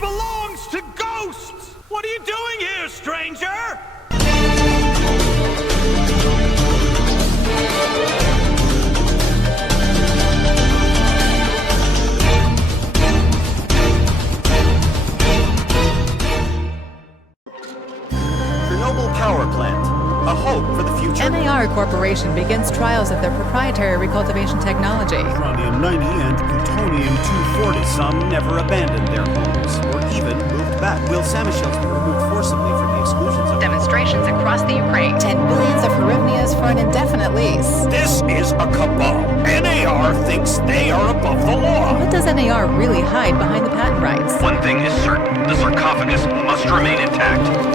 belongs to ghosts! What are you doing here, stranger? Chernobyl power plant. A hope for the future. NAR Corporation begins trials of their proprietary recultivation technology. Uranium-90 and plutonium-240. Some never abandoned their homes, or even moved back. Will Samashells be removed forcibly from the exclusion zone? Demonstrations across the Ukraine. 10 billions of hryvnias for an indefinite lease. This is a cabal. NAR thinks they are above the law. What does NAR really hide behind the patent rights? One thing is certain. The sarcophagus must remain intact.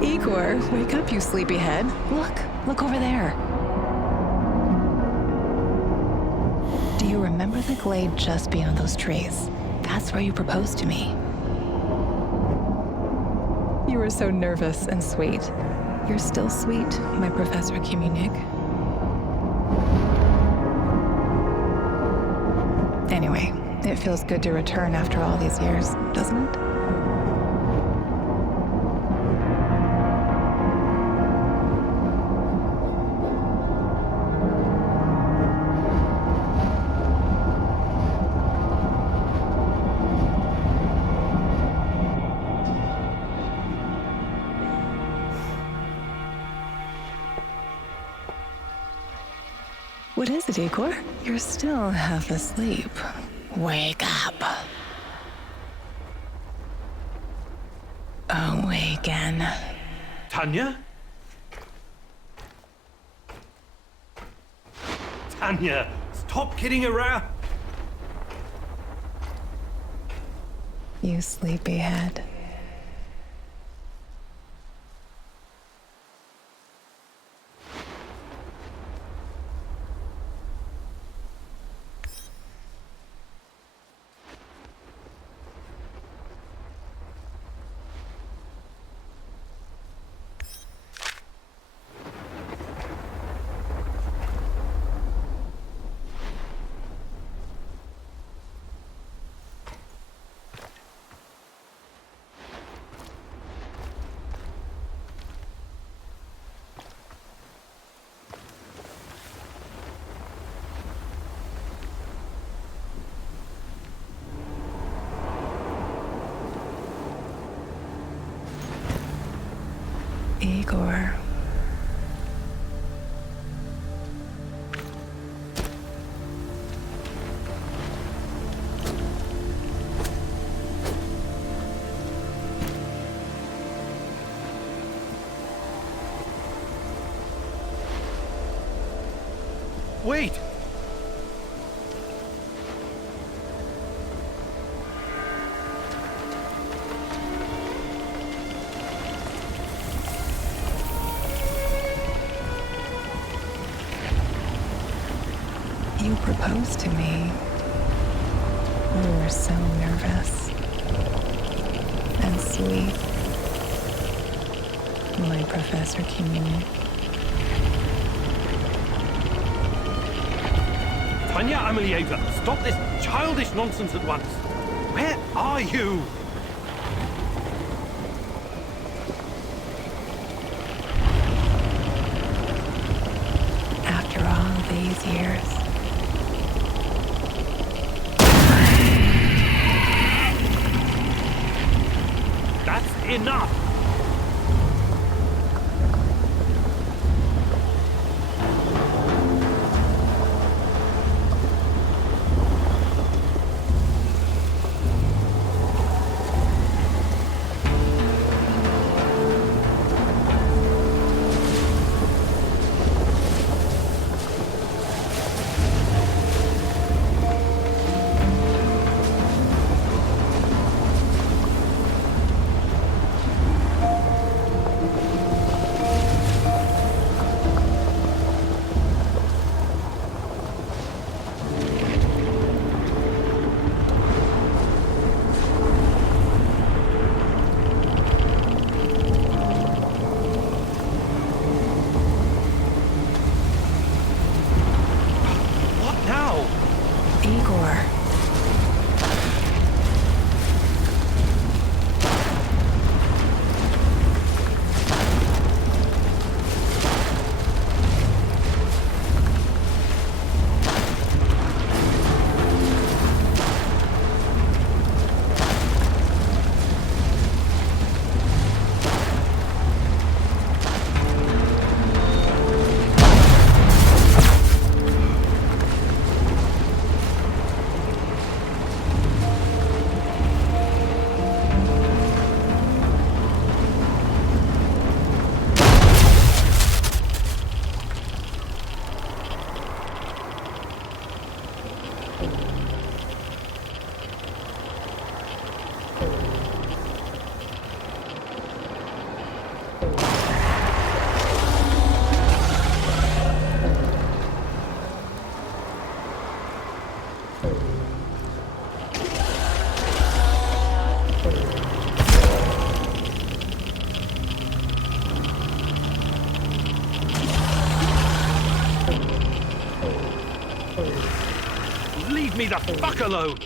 Igor, wake up, you sleepyhead. Look over there. Do you remember the glade just beyond those trees? That's where you proposed to me. You were so nervous and sweet. You're still sweet, my Professor Kiminik. Anyway, it feels good to return after all these years, doesn't it? What is it, Igor? You're still half asleep. Wake up. Awaken. Tanya? Tanya, stop kidding around. You sleepyhead. Igor. Wait! You proposed to me. You were so nervous and sweet, my Professor Kiminik. Tanya Amelieva, stop this childish nonsense at once. Where are you? After all these years. That's enough! me the fuck alone!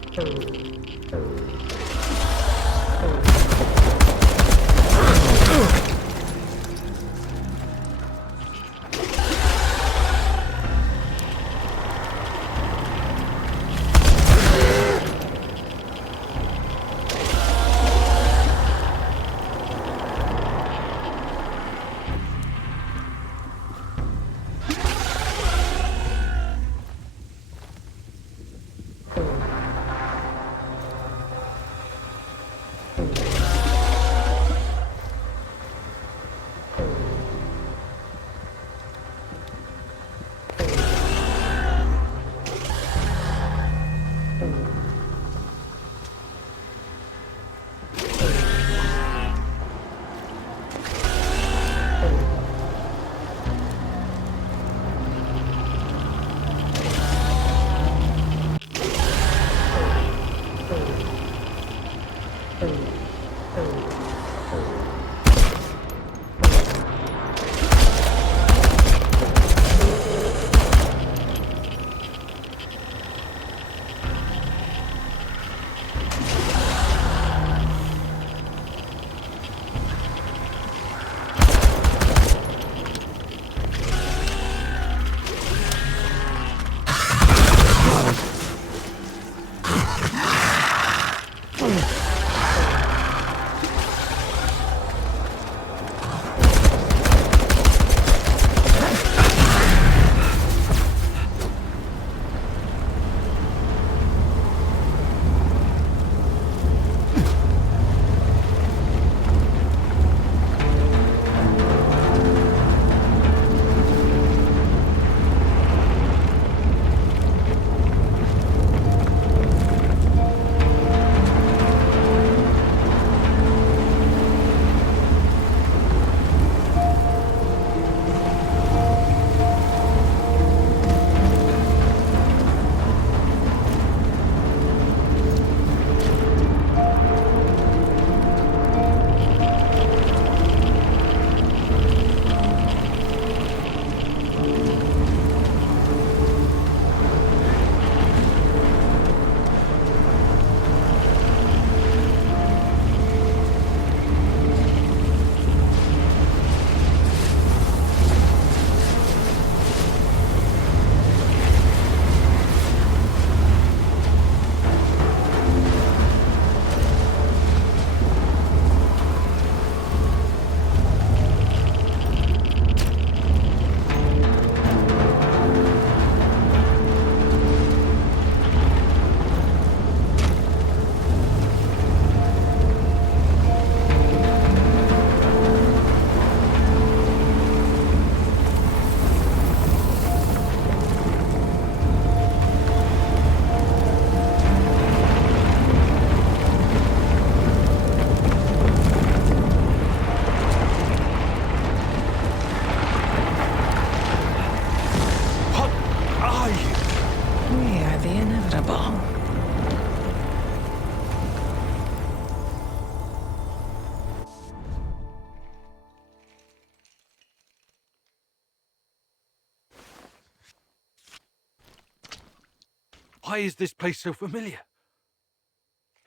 Why is this place so familiar?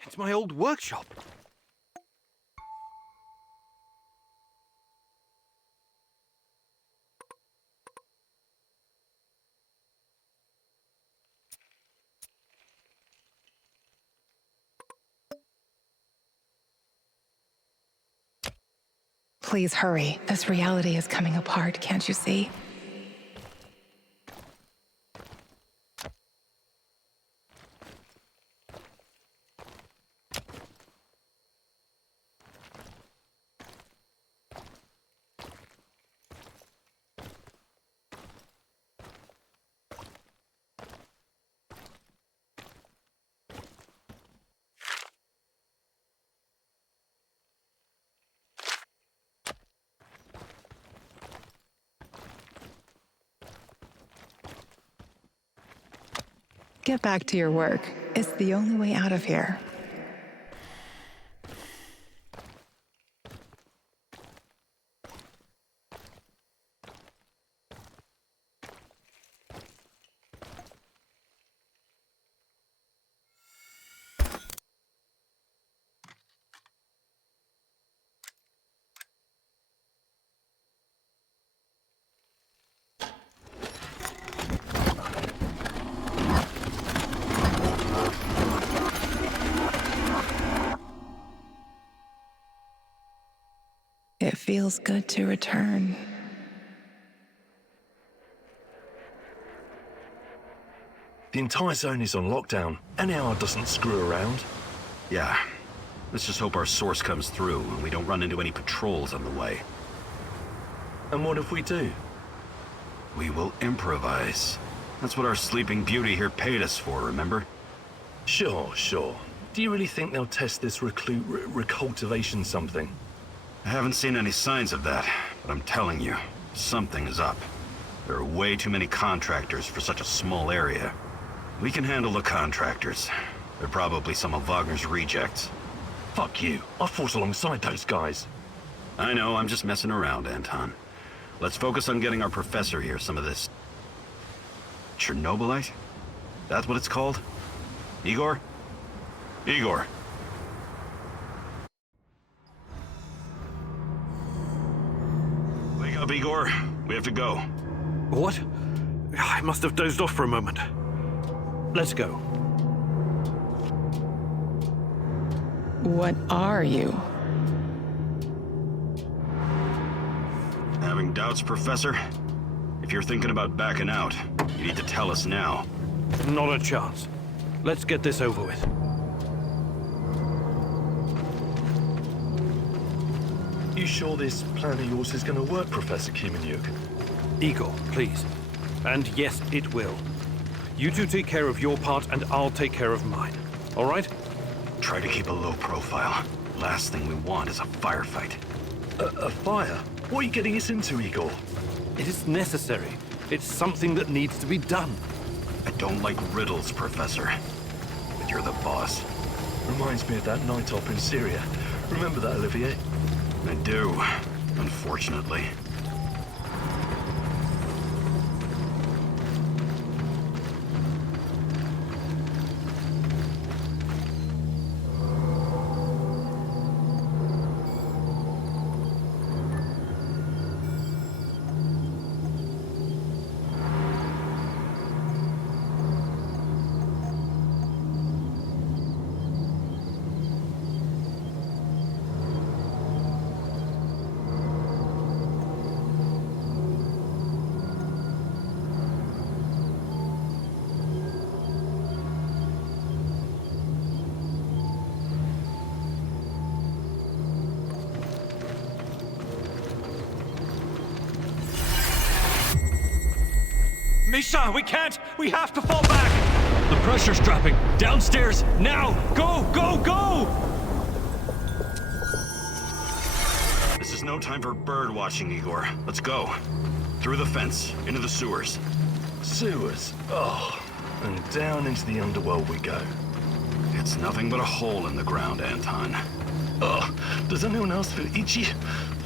It's my old workshop. Please hurry. This reality is coming apart, can't you see? Get back to your work. It's the only way out of here. It feels good to return. The entire zone is on lockdown. NAR doesn't screw around. Yeah. Let's just hope our source comes through and we don't run into any patrols on the way. And what if we do? We will improvise. That's what our Sleeping Beauty here paid us for, remember? Sure. Do you really think they'll test this recultivation something? I haven't seen any signs of that, but I'm telling you, something is up. There are way too many contractors for such a small area. We can handle the contractors. They're probably some of Wagner's rejects. Fuck you. I fought alongside those guys. I know, I'm just messing around, Anton. Let's focus on getting our professor here some of this... Chernobylite? That's what it's called? Igor? Igor. Wake up, Igor. We have to go. What? I must have dozed off for a moment. Let's go. What are you? Having doubts, Professor? If you're thinking about backing out, you need to tell us now. Not a chance. Let's get this over with. You sure this plan of yours is going to work, Professor Kimenyuk? Igor, please. And yes, it will. You two take care of your part, and I'll take care of mine. All right? Try to keep a low profile. Last thing we want is a firefight. A fire? What are you getting us into, Igor? It is necessary. It's something that needs to be done. I don't like riddles, Professor. But you're the boss. Reminds me of that night op in Syria. Remember that, Olivier? I do, unfortunately. Misha, we can't! We have to fall back! The pressure's dropping. Downstairs, now! Go, go, go! This is no time for bird watching, Igor. Let's go. Through the fence, into the sewers. Sewers? Oh, and down into the underworld we go. It's nothing but a hole in the ground, Anton. Oh, does anyone else feel itchy?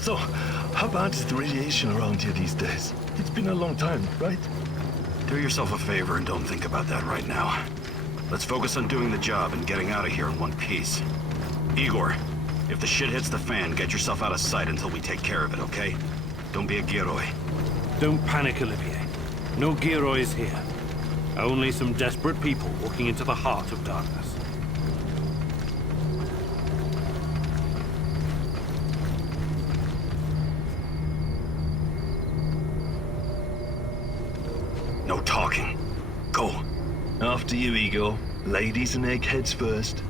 So, how bad is the radiation around here these days? It's been a long time, right? Do yourself a favor and don't think about that right now. Let's focus on doing the job and getting out of here in one piece. Igor, if the shit hits the fan, get yourself out of sight until we take care of it, okay? Don't be a Gilroy. Don't panic, Olivier. No Giroys here. Only some desperate people walking into the heart of darkness. No talking. Go. After you, Igor. Ladies and eggheads first.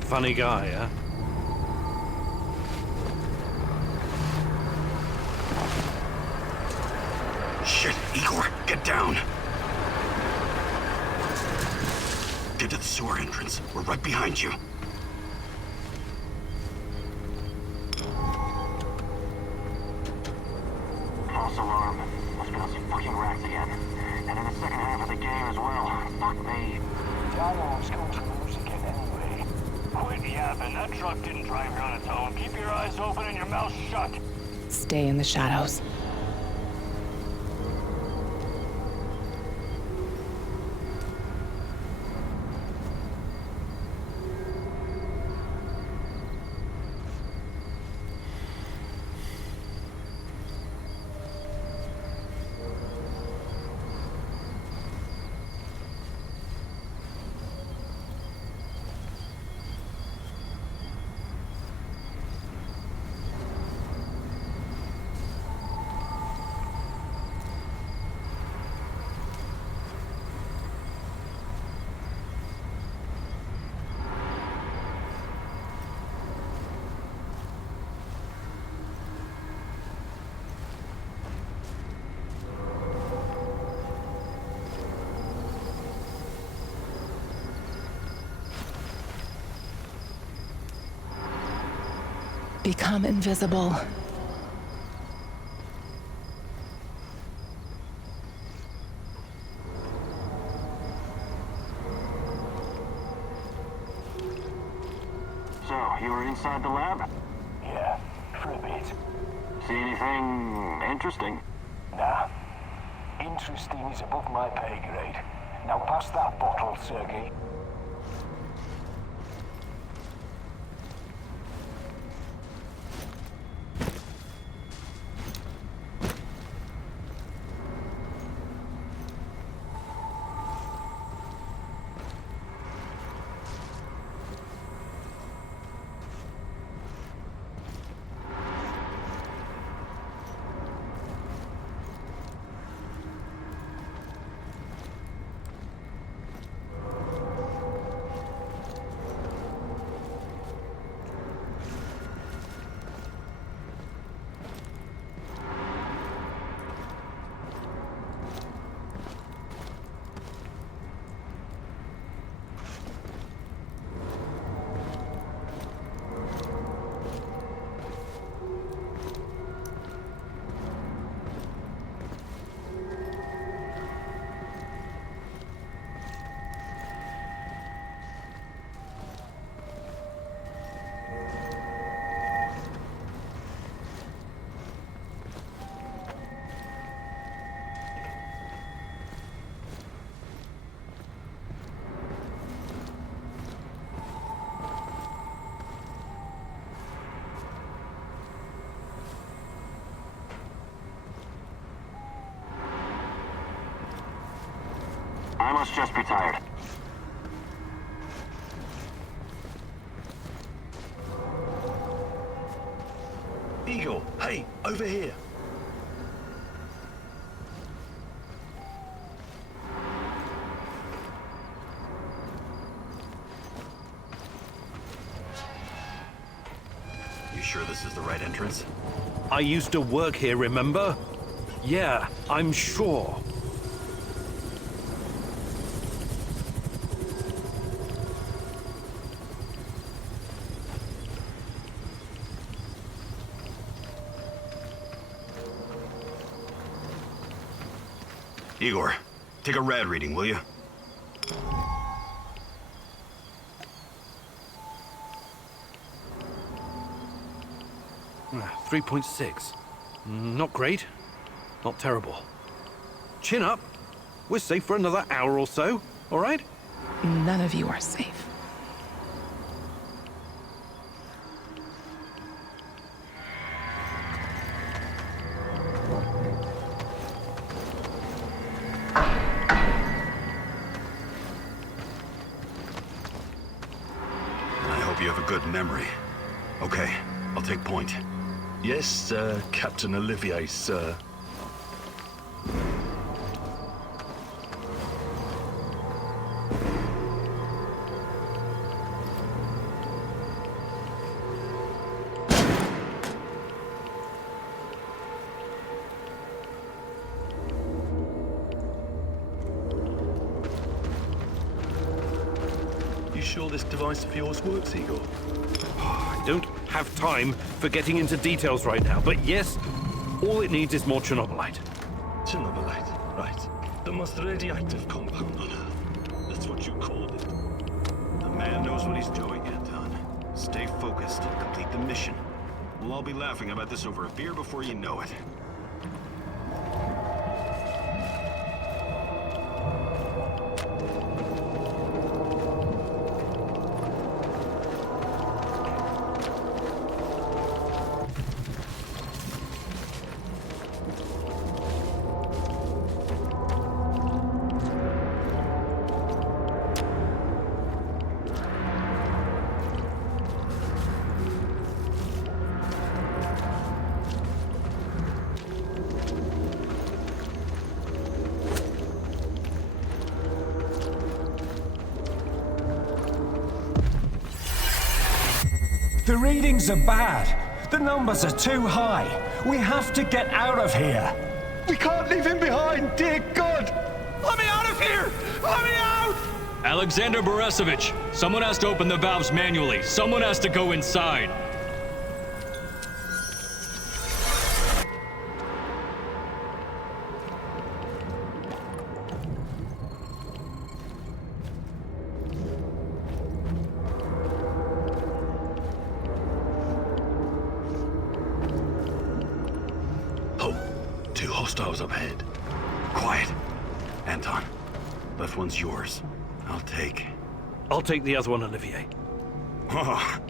Funny guy, huh? Shit, Igor, get down. Get to the sewer entrance. We're right behind you. False alarm. Must be on some fucking racks again. And in the second half of the game as well. Fuck me. Dialogue's going to lose again anyway. Quit yapping. That truck didn't drive here on its own. Keep your eyes open and your mouth shut. Stay in the shadows. become invisible. So, you were inside the lab? Yeah, for a bit. See anything interesting? Nah. Interesting is above my pay grade. Now pass that bottle, Sergey. I must just be tired. Eagle, hey, over here. You sure this is the right entrance? I used to work here, remember? Yeah, I'm sure. Igor, take a rad reading, will you? Ah, 3.6. Not great. Not terrible. Chin up. We're safe for another hour or so, all right? None of you are safe. You have a good memory. Okay, I'll take point. Yes, Captain Olivier, sir. You sure this device of yours works, Igor? I don't have time for getting into details right now, but yes, all it needs is more Chernobylite. Chernobylite, right. The most radioactive compound on Earth. That's what you called it. The man knows what he's doing, Anton. Stay focused, complete the mission. We'll all be laughing about this over a beer before you know it. The readings are bad. The numbers are too high. We have to get out of here. We can't leave him behind, dear God! Let me out of here! Let me out! Alexander Borisovich, someone has to open the valves manually. Someone has to go inside. Hostiles up ahead. Quiet. Anton, left one's yours. I'll take the other one, Olivier. Oh,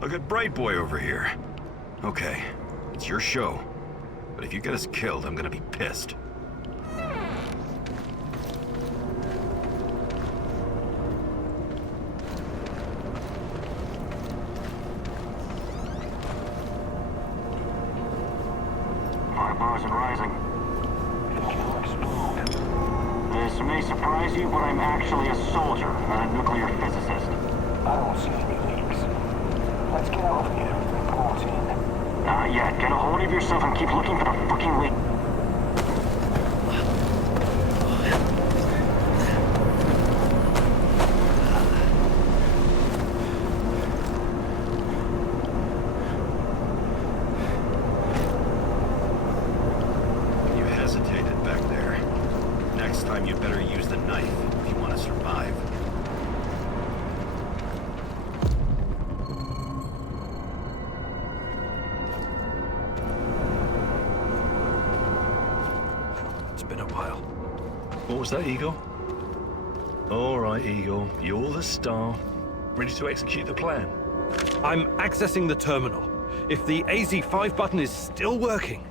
look at Bright Boy over here. Okay, it's your show. But if you get us killed, I'm gonna be pissed. Fire bars and rising. It'll explode. This may surprise you, but I'm actually a soldier, not a nuclear physicist. I don't see any leaks. Let's get out of here and report in. Not yet. Get a hold of yourself and keep looking for the fucking leak. You hesitated back there. Next time you better use the knife if you want to survive. It's been a while. What was that, Eagle? All right, Eagle. You're the star. Ready to execute the plan? I'm accessing the terminal. If the AZ5 button is still working...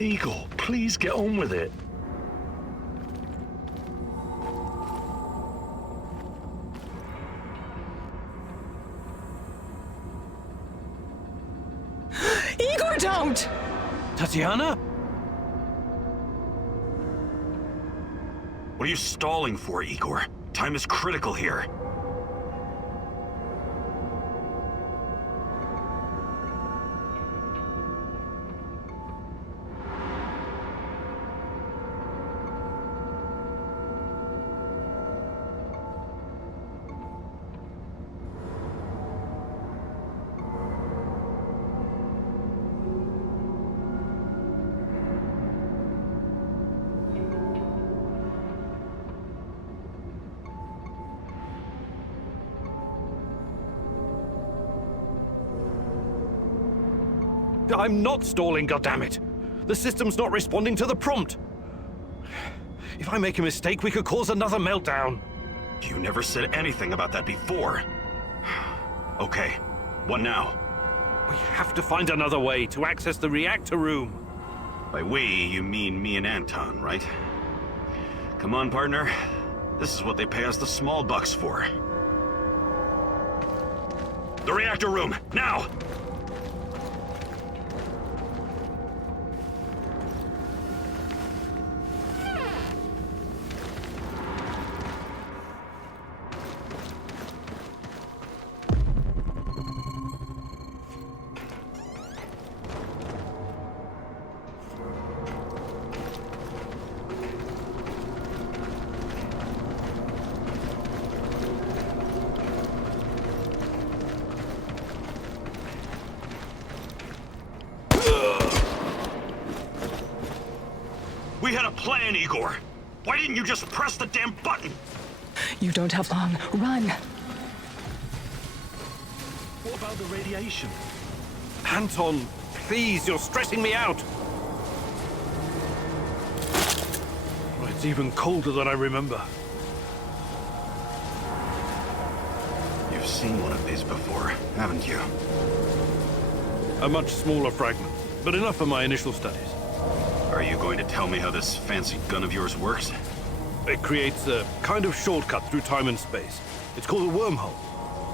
Eagle, please get on with it. Igor, don't! Tatiana? What are you stalling for, Igor? Time is critical here. I'm not stalling, goddammit! The system's not responding to the prompt! If I make a mistake, we could cause another meltdown. You never said anything about that before. Okay, what now? We have to find another way to access the reactor room. By we, you mean me and Anton, right? Come on, partner. This is what they pay us the small bucks for. The reactor room, now! We had a plan, Igor. Why didn't you just press the damn button? You don't have long. Run! What about the radiation? Anton, please, you're stressing me out. Oh, it's even colder than I remember. You've seen one of these before, haven't you? A much smaller fragment, but enough for my initial studies. Are you going to tell me how this fancy gun of yours works? It creates a kind of shortcut through time and space. It's called a wormhole.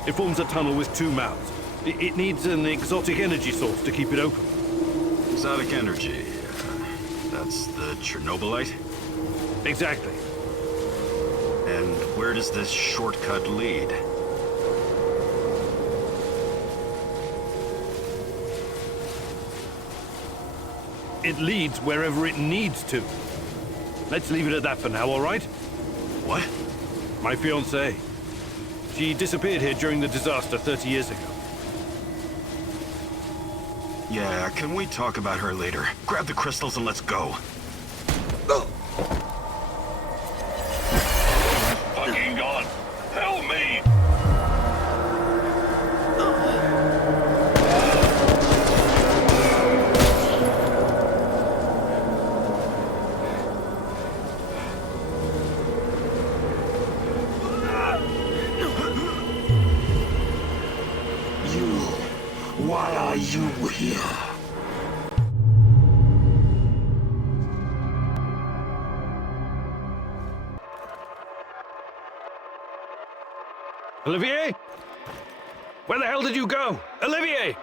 It forms a tunnel with two mouths. It needs an exotic energy source to keep it open. Exotic energy. That's the Chernobylite? Exactly. And where does this shortcut lead? It leads wherever it needs to. Let's leave it at that for now, all right? What? My fiancée. She disappeared here during the disaster 30 years ago. Yeah, can we talk about her later? Grab the crystals and let's go. Fucking you here? Olivier? Where the hell did you go? Olivier!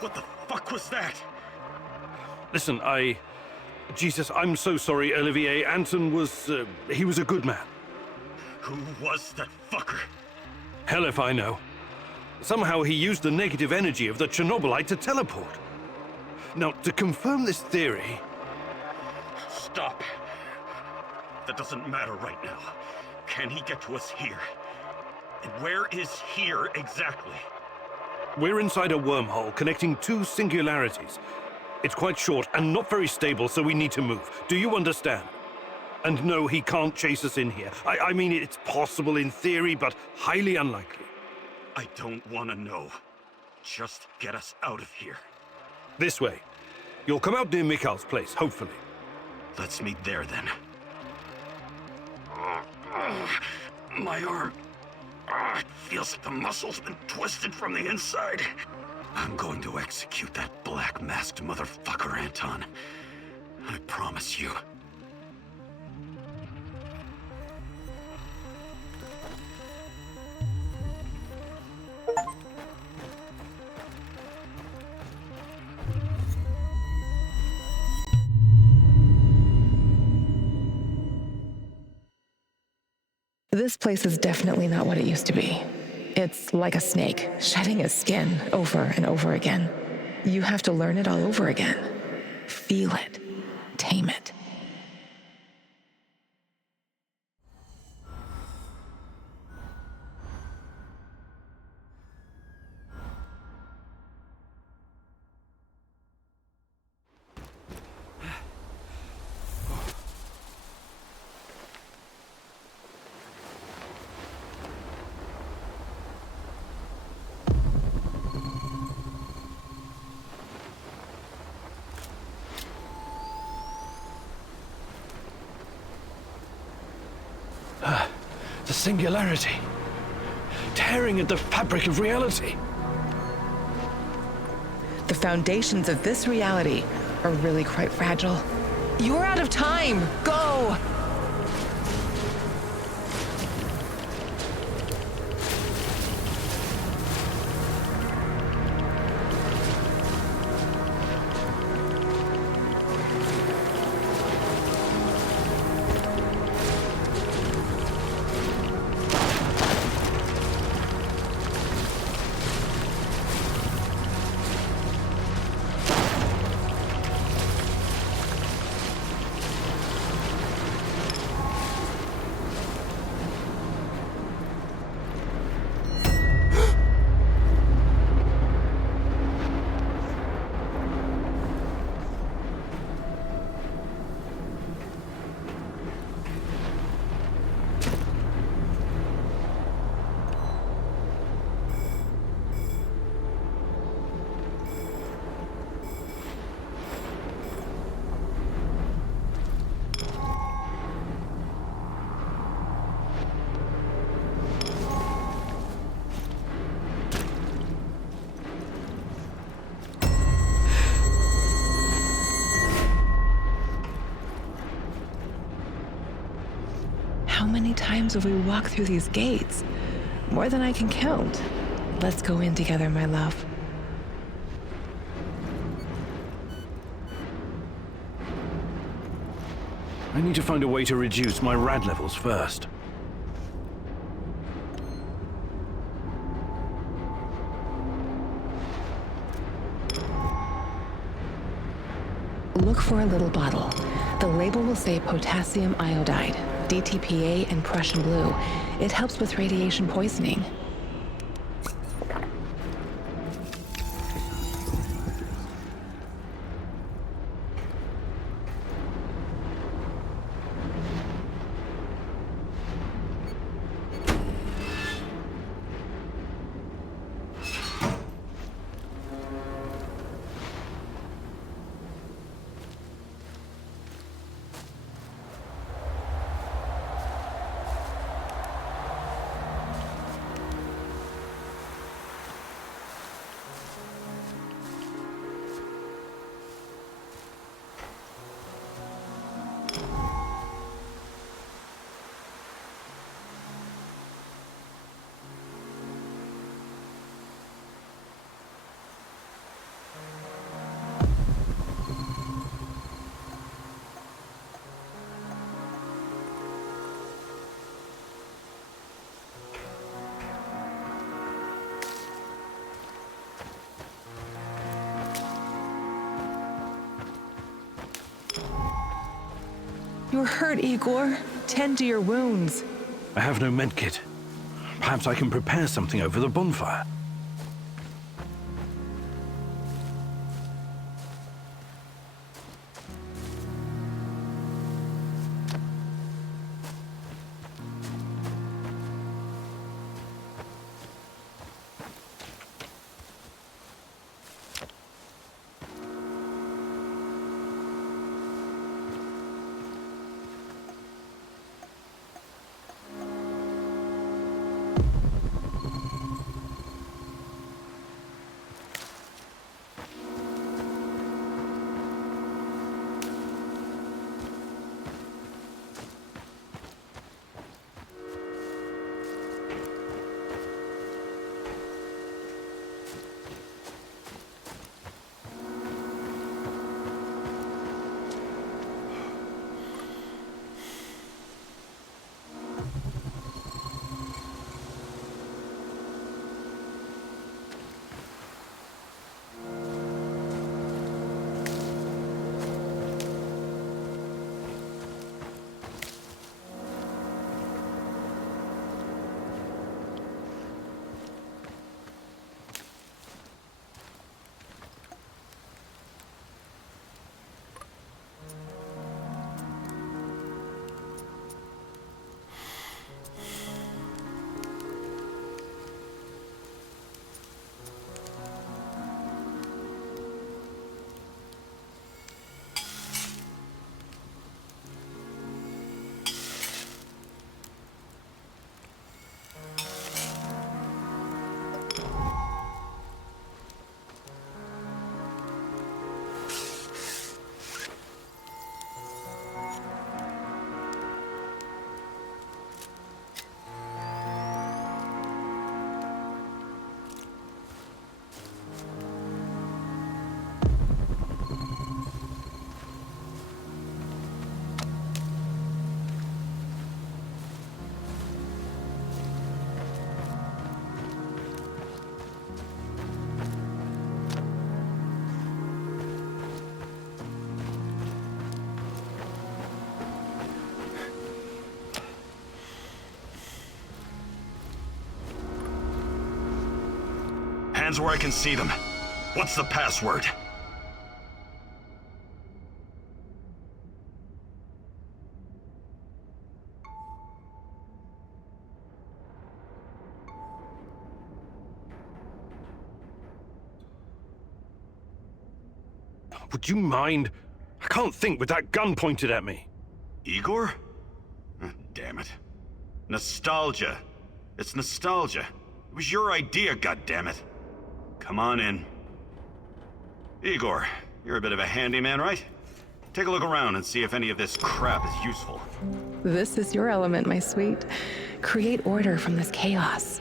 What the fuck was that? Listen, Jesus, I'm so sorry, Olivier. Anton was, he was a good man. Who was that fucker? Hell if I know. Somehow he used the negative energy of the Chernobylite to teleport. Now, to confirm this theory... Stop. That doesn't matter right now. Can he get to us here? And where is here exactly? We're inside a wormhole connecting two singularities. It's quite short and not very stable, so we need to move. Do you understand? And no, he can't chase us in here. I mean, it's possible in theory, but highly unlikely. I don't want to know. Just get us out of here. This way. You'll come out near Mikhail's place, hopefully. Let's meet there, then. My arm. It feels like the muscle's been twisted from the inside. I'm going to execute that black-masked motherfucker, Anton. I promise you. This place is definitely not what it used to be. It's like a snake, shedding its skin over and over again. You have to learn it all over again. Feel it. Tame it. The singularity. Tearing at the fabric of reality. The foundations of this reality are really quite fragile. You're out of time! Go! How many times have we walked through these gates? More than I can count. Let's go in together, my love. I need to find a way to reduce my rad levels first. Look for a little bottle. The label will say potassium iodide, DTPA, and Prussian blue. It helps with radiation poisoning. You're hurt, Igor. Tend to your wounds. I have no medkit. Perhaps I can prepare something over the bonfire. Hands where I can see them. What's the password? Would you mind? I can't think with that gun pointed at me. Igor? Damn it. Nostalgia. It's nostalgia. It was your idea, goddammit. Come on in. Igor, you're a bit of a handyman, right? Take a look around and see if any of this crap is useful. This is your element, my sweet. Create order from this chaos.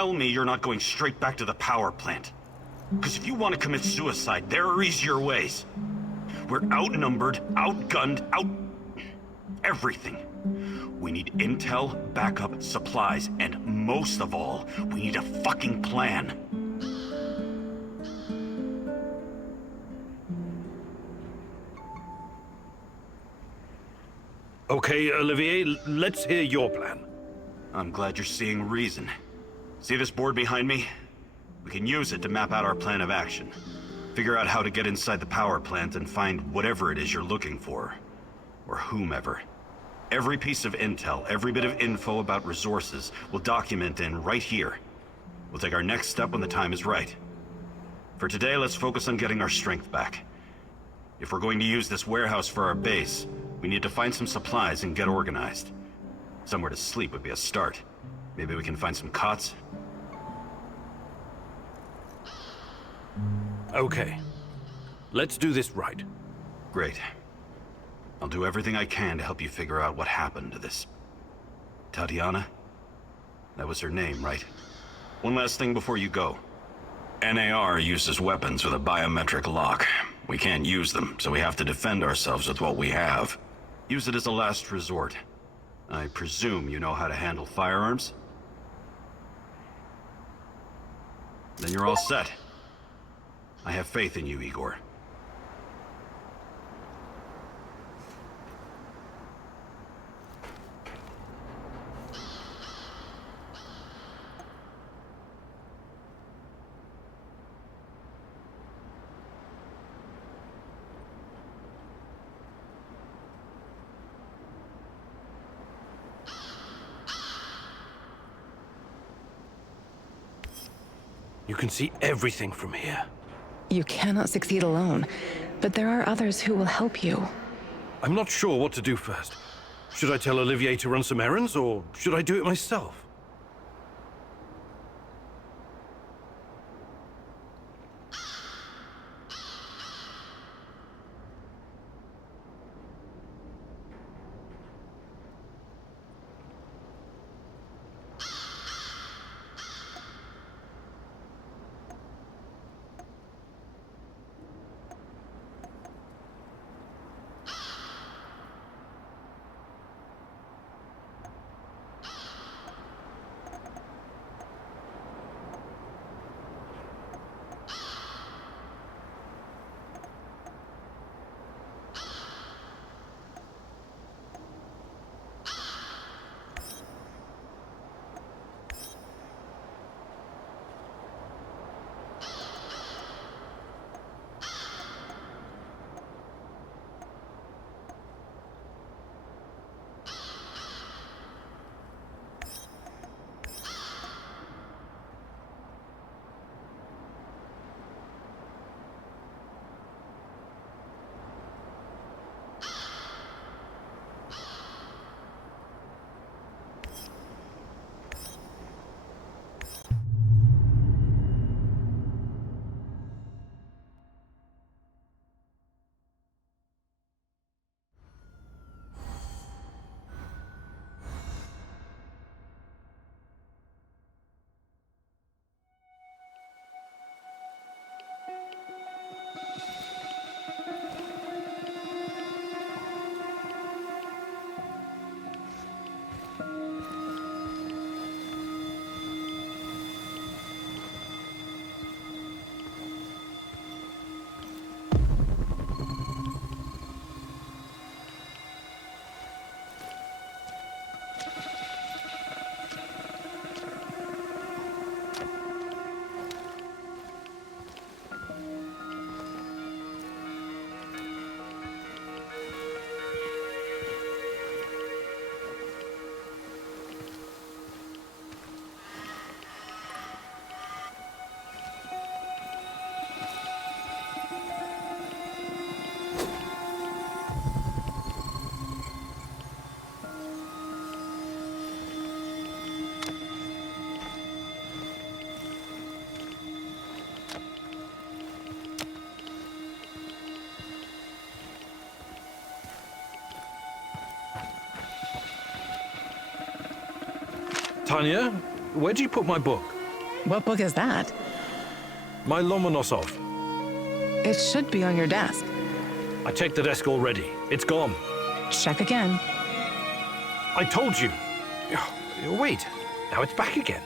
Tell me you're not going straight back to the power plant. Because if you want to commit suicide, there are easier ways. We're outnumbered, outgunned, everything. We need intel, backup, supplies, and most of all, we need a fucking plan. Okay, Olivier, let's hear your plan. I'm glad you're seeing reason. See this board behind me? We can use it to map out our plan of action. Figure out how to get inside the power plant and find whatever it is you're looking for. Or whomever. Every piece of intel, every bit of info about resources, we'll document in right here. We'll take our next step when the time is right. For today, let's focus on getting our strength back. If we're going to use this warehouse for our base, we need to find some supplies and get organized. Somewhere to sleep would be a start. Maybe we can find some cots? Okay. Let's do this right. Great. I'll do everything I can to help you figure out what happened to this... Tatiana? That was her name, right? One last thing before you go. NAR uses weapons with a biometric lock. We can't use them, so we have to defend ourselves with what we have. Use it as a last resort. I presume you know how to handle firearms? Then you're all set. I have faith in you, Igor. You can see everything from here. You cannot succeed alone, but there are others who will help you. I'm not sure what to do first. Should I tell Olivier to run some errands, or should I do it myself? Tanya, where do you put my book? What book is that? My Lomonosov. It should be on your desk. I checked the desk already. It's gone. Check again. I told you. Wait, now it's back again.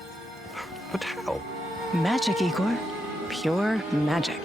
But how? Magic, Igor. Pure magic.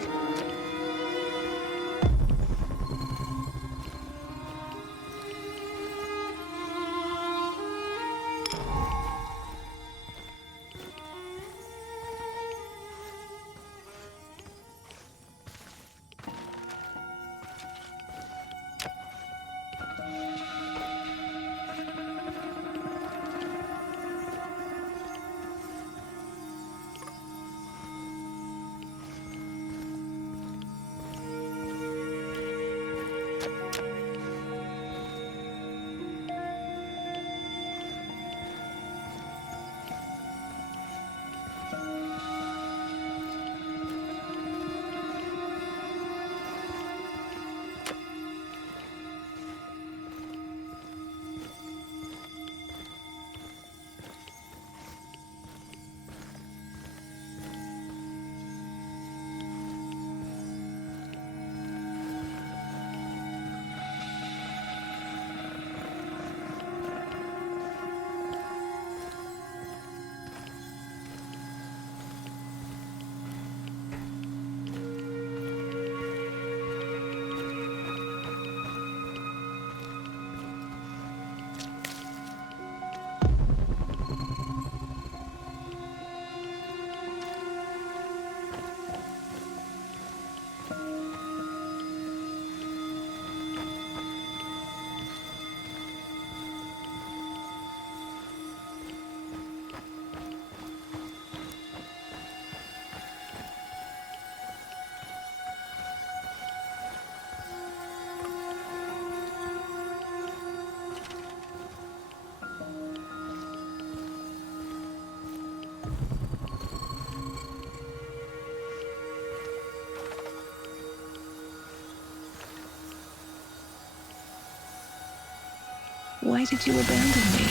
Why did you abandon me?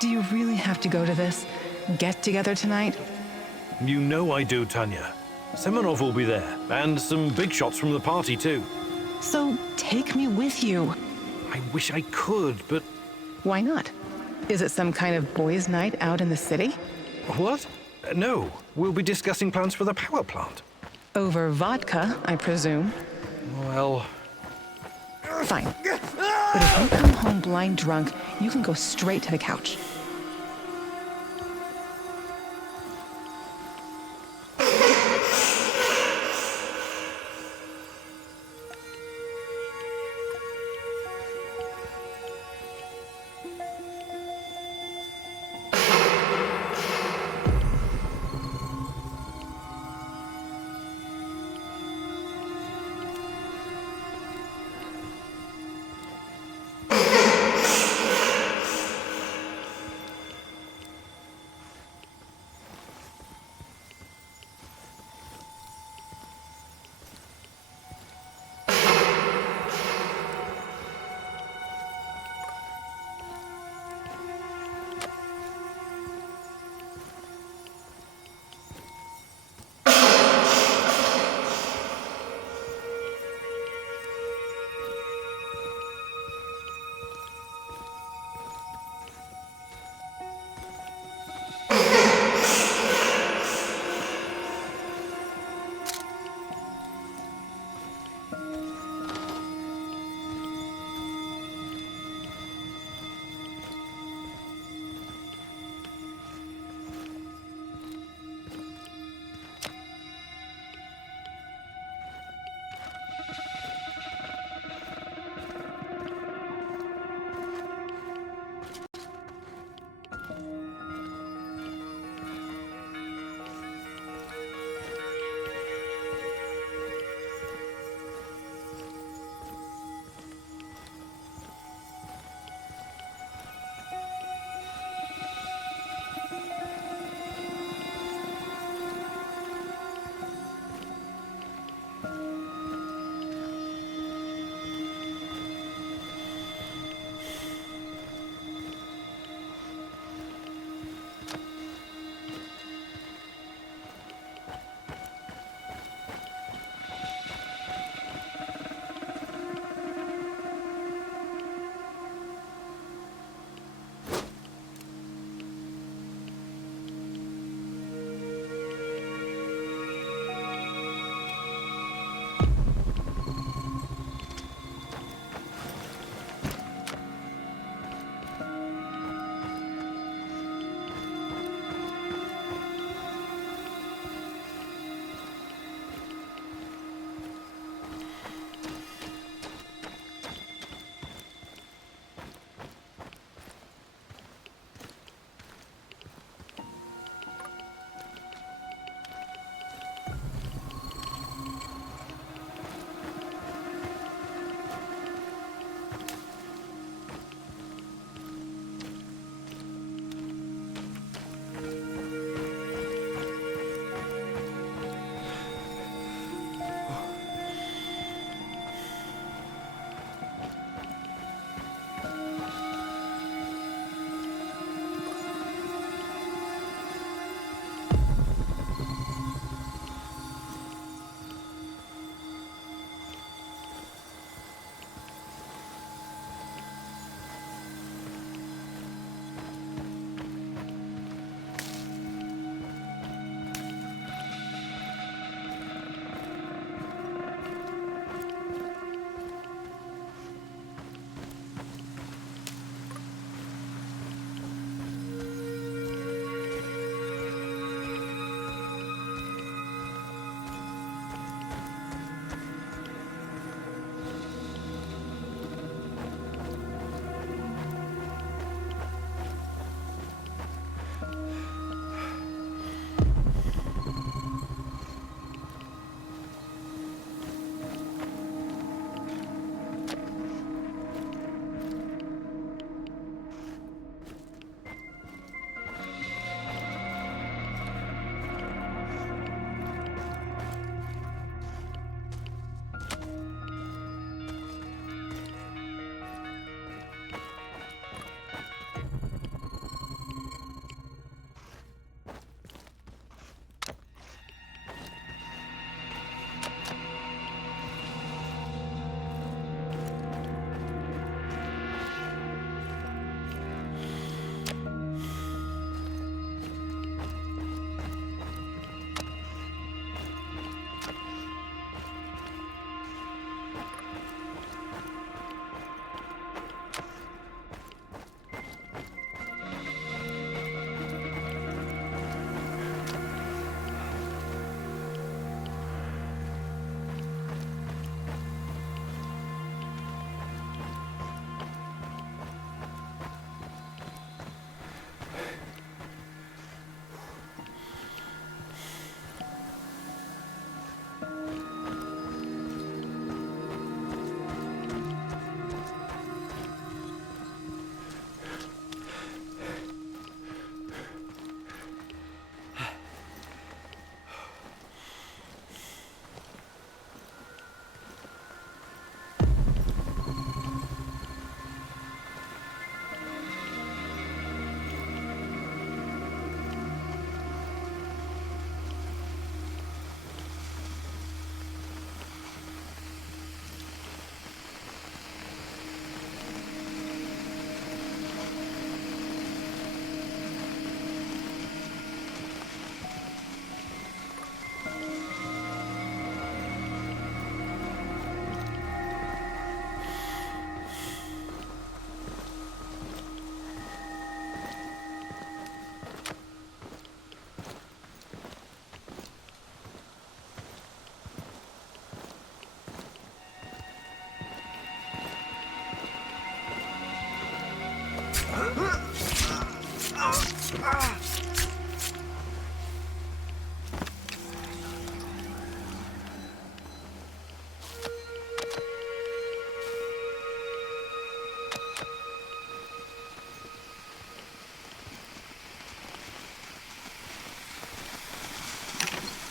Do you really have to go to this get-together tonight? You know I do, Tanya. Semenov will be there, and some big shots from the party, too. So take me with you. I wish I could, but... Why not? Is it some kind of boys' night out in the city? What? No, we'll be discussing plans for the power plant. Over vodka, I presume. Well... Fine. But if you come home blind drunk, you can go straight to the couch.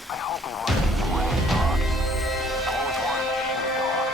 I hope we run into some real dog. I've always wanted to shoot a dog.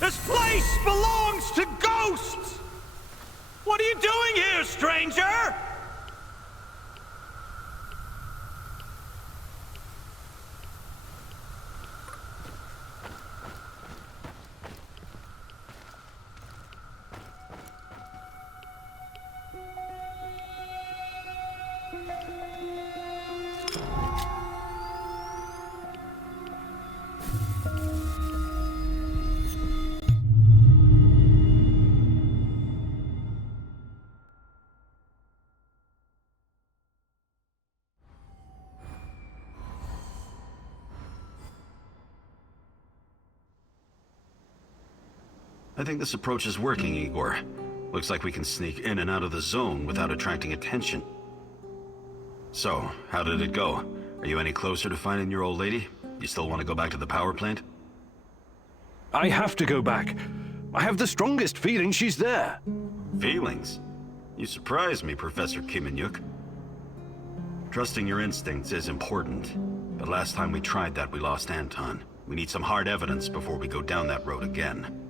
This place belongs to ghosts! What are you doing here, stranger? I think this approach is working, Igor. Looks like we can sneak in and out of the zone without attracting attention. So, how did it go? Are you any closer to finding your old lady? You still want to go back to the power plant? I have to go back. I have the strongest feeling she's there. Feelings? You surprise me, Professor Kimanyuk. Trusting your instincts is important, but last time we tried that, we lost Anton. We need some hard evidence before we go down that road again.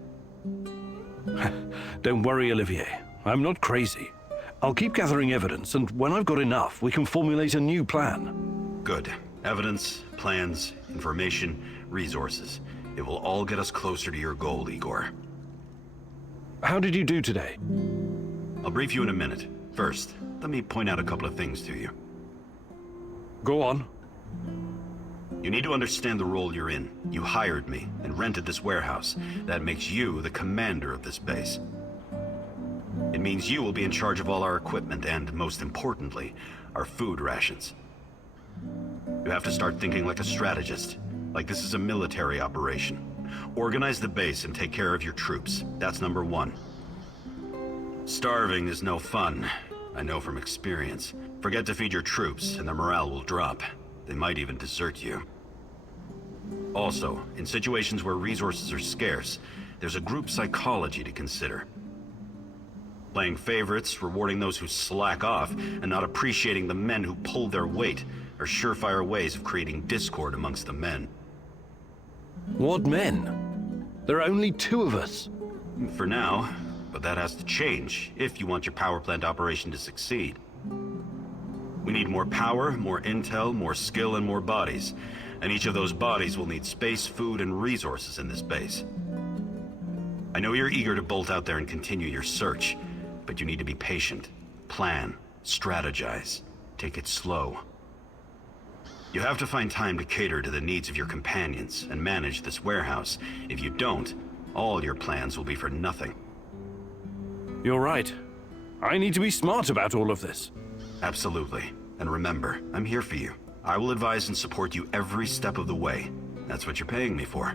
Don't worry, Olivier. I'm not crazy. I'll keep gathering evidence, and when I've got enough, we can formulate a new plan. Good. Evidence, plans, information, resources. It will all get us closer to your goal, Igor. How did you do today? I'll brief you in a minute. First, let me point out a couple of things to you. Go on. You need to understand the role you're in. You hired me and rented this warehouse. That makes you the commander of this base. It means you will be in charge of all our equipment and, most importantly, our food rations. You have to start thinking like a strategist, like this is a military operation. Organize the base and take care of your troops. That's number one. Starving is no fun. I know from experience. Forget to feed your troops and their morale will drop. They might even desert you. Also, in situations where resources are scarce, there's a group psychology to consider. Playing favorites, rewarding those who slack off, and not appreciating the men who pull their weight are surefire ways of creating discord amongst the men. What men? There are only 2 of us. For now, but that has to change if you want your power plant operation to succeed. We need more power, more intel, more skill, and more bodies. And each of those bodies will need space, food, and resources in this base. I know you're eager to bolt out there and continue your search, but you need to be patient, plan, strategize, take it slow. You have to find time to cater to the needs of your companions and manage this warehouse. If you don't, all your plans will be for nothing. You're right. I need to be smart about all of this. Absolutely. And remember, I'm here for you. I will advise and support you every step of the way. That's what you're paying me for.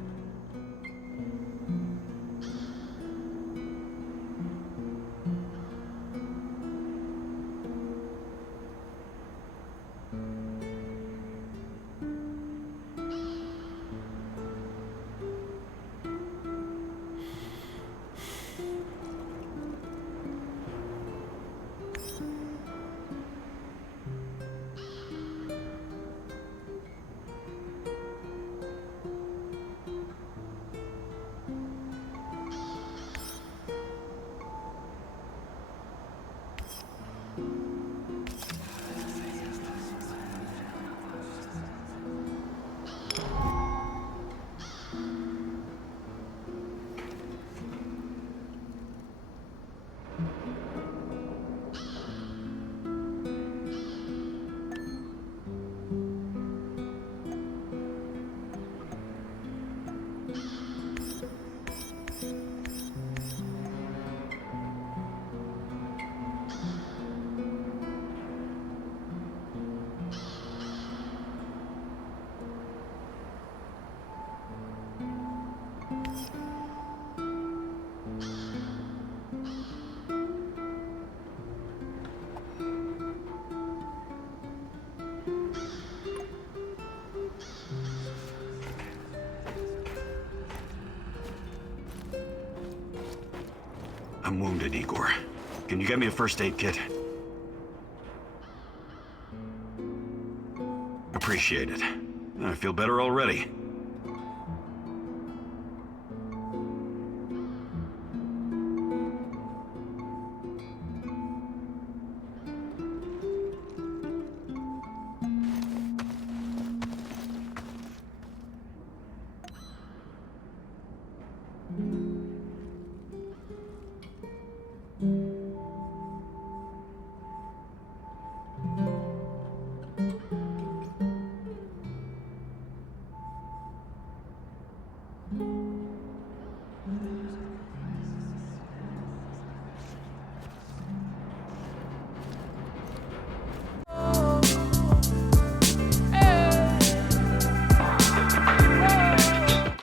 I'm wounded, Igor. Can you get me a first aid kit? Appreciate it. I feel better already.